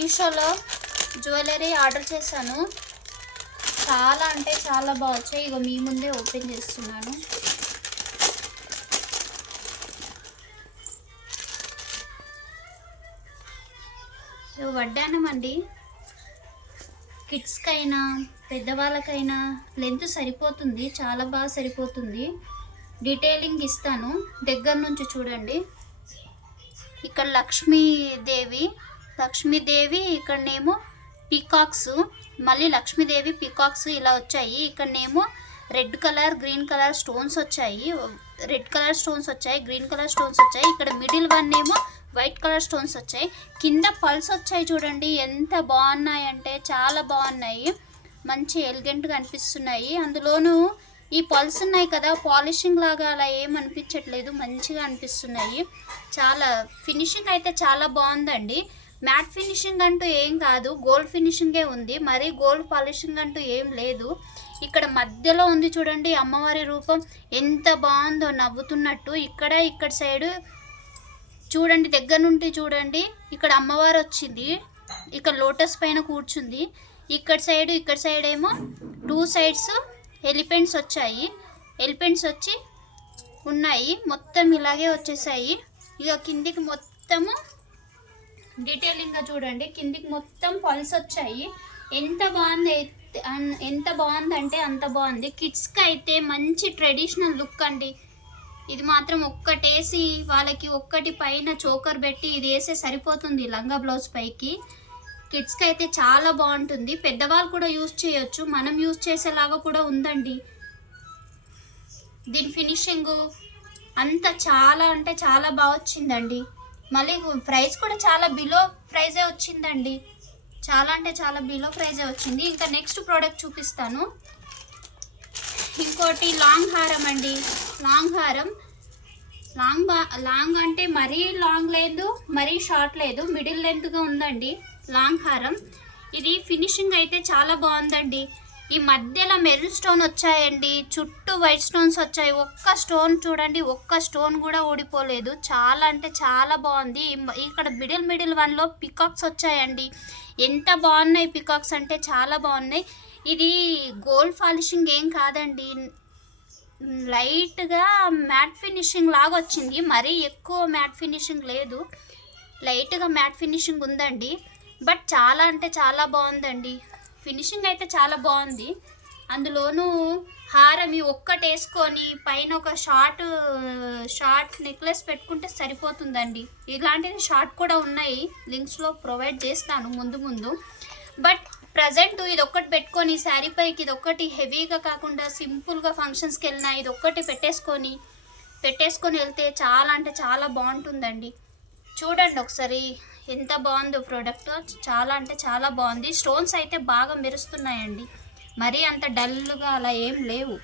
మీషోలో jewellery order చేశాను. చాలా అంటే చాలా బాగా వచ్చాయి. ఇగో మీ ముందే ఓపెన్ చేస్తున్నాను. ఇవి వడ్డానం అండి. కిడ్స్కైనా పెద్దవాళ్ళకైనా లెంత్ సరిపోతుంది, చాలా బాగా సరిపోతుంది. డీటెయిలింగ్ ఇస్తాను, దగ్గర నుంచి చూడండి. ఇక్కడ లక్ష్మీదేవి ఇక్కడనేమో పీకాక్స్, మళ్ళీ లక్ష్మీదేవి పీకాక్స్ ఇలా వచ్చాయి. ఇక్కడనేమో red colour green colour stones వచ్చాయి. రెడ్ కలర్ స్టోన్స్ వచ్చాయి, గ్రీన్ కలర్ స్టోన్స్ వచ్చాయి. ఇక్కడ మిడిల్ వన్ ఏమో వైట్ కలర్ స్టోన్స్ వచ్చాయి. కింద పల్స్ వచ్చాయి చూడండి, ఎంత బాగున్నాయి అంటే చాలా బాగున్నాయి. మంచి ఎలిగెంట్గా అనిపిస్తున్నాయి. అందులోనూ ఈ పల్స్ ఉన్నాయి కదా, పాలిషింగ్ లాగా అలా ఏం అనిపించట్లేదు, మంచిగా అనిపిస్తున్నాయి. చాలా ఫినిషింగ్ అయితే చాలా బాగుందండి. మ్యాట్ ఫినిషింగ్ అంటూ ఏం కాదు, గోల్డ్ ఫినిషింగే ఉంది. మరి గోల్డ్ పాలిషింగ్ అంటూ ఏం లేదు. ఇక్కడ మధ్యలో ఉంది చూడండి అమ్మవారి రూపం, ఎంత బాగుందో నవ్వుతున్నట్టు. ఇక్కడ సైడు చూడండి, దగ్గర నుండి చూడండి, ఇక్కడ అమ్మవారు వచ్చింది, ఇక్కడ లోటస్ పైన కూర్చుంది. ఇక్కడ సైడ్ ఏమో 2 సైడ్స్ ఎలిఫెంట్స్ వచ్చాయి. ఎలిఫెంట్స్ వచ్చి ఉన్నాయి, మొత్తం ఇలాగే వచ్చేసాయి. ఇక కిందికి మొత్తము డీటెయిలింగ్గా చూడండి, కిందికి మొత్తం పల్స్ వచ్చాయి. ఎంత బాగుందంటే అంత బాగుంది. కిడ్స్కి అయితే మంచి ట్రెడిషనల్ లుక్ అండి. ఇది మాత్రం ఒక్కటేసి వాళ్ళకి ఒక్కటి పైన చోకర్ పెట్టి ఇది వేసే సరిపోతుంది లంగా బ్లౌజ్ పైకి. కిడ్స్కి అయితే చాలా బాగుంటుంది, పెద్దవాళ్ళు కూడా యూజ్ చేయొచ్చు, మనం యూజ్ చేసేలాగా కూడా ఉందండి. దీని ఫినిషింగ్ అంతా చాలా అంటే చాలా బాగా వచ్చిందండి. మళ్ళీ ప్రైస్ కూడా చాలా బిలో ప్రైజే వచ్చిందండి, చాలా అంటే చాలా బిలో ప్రైజే వచ్చింది. ఇంకా నెక్స్ట్ ప్రోడక్ట్ చూపిస్తాను. ఇంకోటి లాంగ్ హారం అండి. లాంగ్ హారం లాంగ్ అంటే మరీ లాంగ్ లేదు, మరీ షార్ట్ లేదు, మిడిల్ లెంత్గా ఉందండి లాంగ్ హారం. ఇది ఫినిషింగ్ అయితే చాలా బాగుందండి. ఈ మధ్యలో మెరూన్ స్టోన్ వచ్చాయండి, చుట్టూ వైట్ స్టోన్స్ వచ్చాయి. ఒక్క స్టోన్ చూడండి, ఒక్క స్టోన్ కూడా ఊడిపోలేదు. చాలా అంటే చాలా బాగుంది. ఇక్కడ మిడిల్ వన్లో పికాక్స్ వచ్చాయండి, ఎంత బాగున్నాయి పికాక్స్ అంటే చాలా బాగున్నాయి. ఇది గోల్డ్ పాలిషింగ్ ఏం కాదండి, లైట్గా మ్యాట్ ఫినిషింగ్ లాగా వచ్చింది. మరీ ఎక్కువ మ్యాట్ ఫినిషింగ్ లేదు, లైట్గా మ్యాట్ ఫినిషింగ్ ఉందండి. బట్ చాలా అంటే చాలా బాగుందండి, ఫినిషింగ్ అయితే చాలా బాగుంది. అందులోనూ హారం ఒక్కటి వేసుకొని పైన ఒక షార్ట్ నెక్లెస్ పెట్టుకుంటే సరిపోతుందండి. ఇలాంటివి షార్ట్ కూడా ఉన్నాయి, లింక్స్లో ప్రొవైడ్ చేస్తాను ముందు. బట్ ప్రజెంట్ ఇది ఒక్కటి పెట్టుకొని శారీ పైకి ఇది ఒక్కటి హెవీగా కాకుండా సింపుల్గా ఫంక్షన్స్కి వెళ్ళినా ఇది ఒక్కటి పెట్టేసుకొని వెళ్తే చాలా అంటే చాలా బాగుంటుందండి. చూడండి ఒకసారి ఎంత బాగుందో ప్రోడక్ట్, చాలా అంటే చాలా బాగుంది. స్టోన్స్ అయితే బాగా మెరుస్తున్నాయండి, మరీ అంత డల్గా అలా ఏం లేవు.